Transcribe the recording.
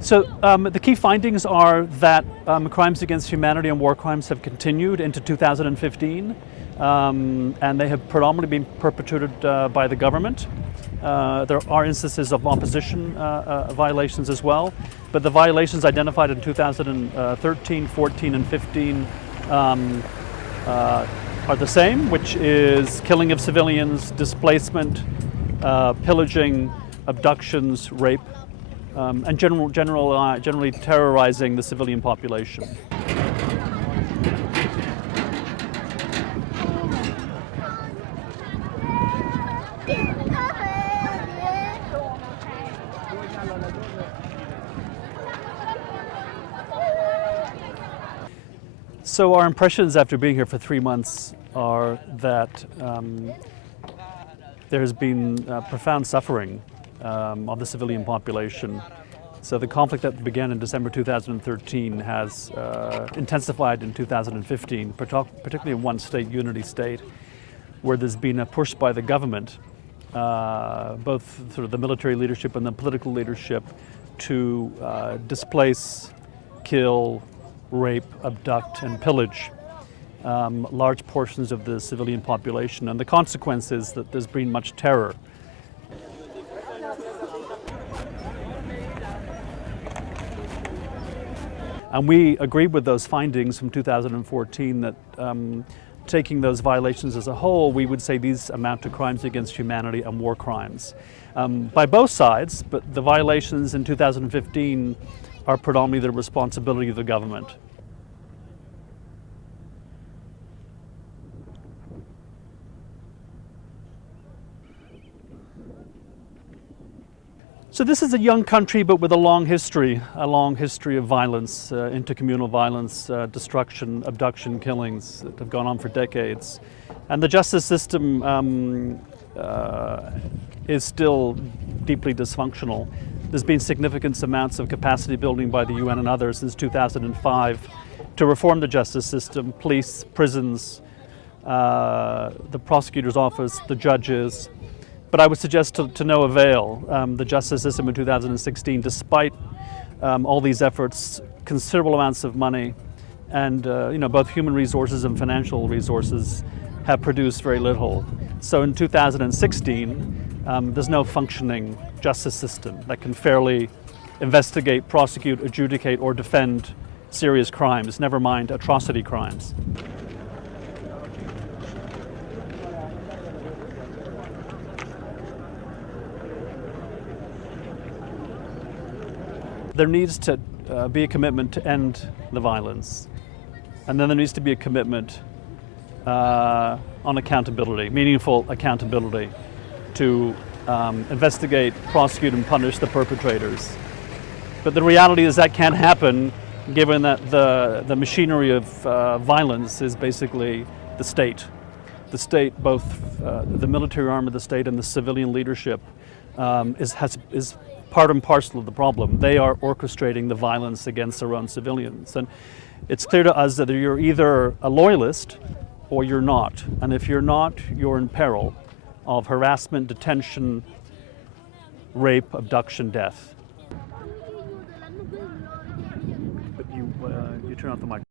So the key findings are that crimes against humanity and war crimes have continued into 2015, and they have predominantly been perpetrated by the government. There are instances of opposition violations as well, but the violations identified in 2013, 14, and 15 are the same, which is killing of civilians, displacement, pillaging, abductions, rape, and generally terrorizing the civilian population. So our impressions after being here for 3 months are that there has been profound suffering of the civilian population. So the conflict that began in December 2013 has intensified in 2015, particularly in one state, Unity State, where there's been a push by the government, both sort of the military leadership and the political leadership, to displace, kill, rape, abduct, and pillage large portions of the civilian population. And the consequence is that there's been much terror. And we agreed with those findings from 2014 that taking those violations as a whole, we would say these amount to crimes against humanity and war crimes. By both sides, but the violations in 2015 are predominantly the responsibility of the government. So this is a young country, but with a long history of violence, intercommunal violence, destruction, abduction, killings that have gone on for decades. And the justice system is still deeply dysfunctional. There's been significant amounts of capacity building by the UN and others since 2005 to reform the justice system, police, prisons, the prosecutor's office, the judges. But I would suggest to no avail. The justice system in 2016, despite all these efforts, considerable amounts of money, and both human resources and financial resources have produced very little. So in 2016, there's no functioning justice system that can fairly investigate, prosecute, adjudicate, or defend serious crimes, never mind atrocity crimes. There needs to be a commitment to end the violence. And then there needs to be a commitment on accountability, meaningful accountability, to investigate, prosecute, and punish the perpetrators. But the reality is that can't happen given that the machinery of violence is basically the state. The state, both the military arm of the state and the civilian leadership, is part and parcel of the problem. They are orchestrating the violence against their own civilians. And it's clear to us that you're either a loyalist or you're not. And if you're not, you're in peril of harassment, detention, rape, abduction, death. But you turn off the mic.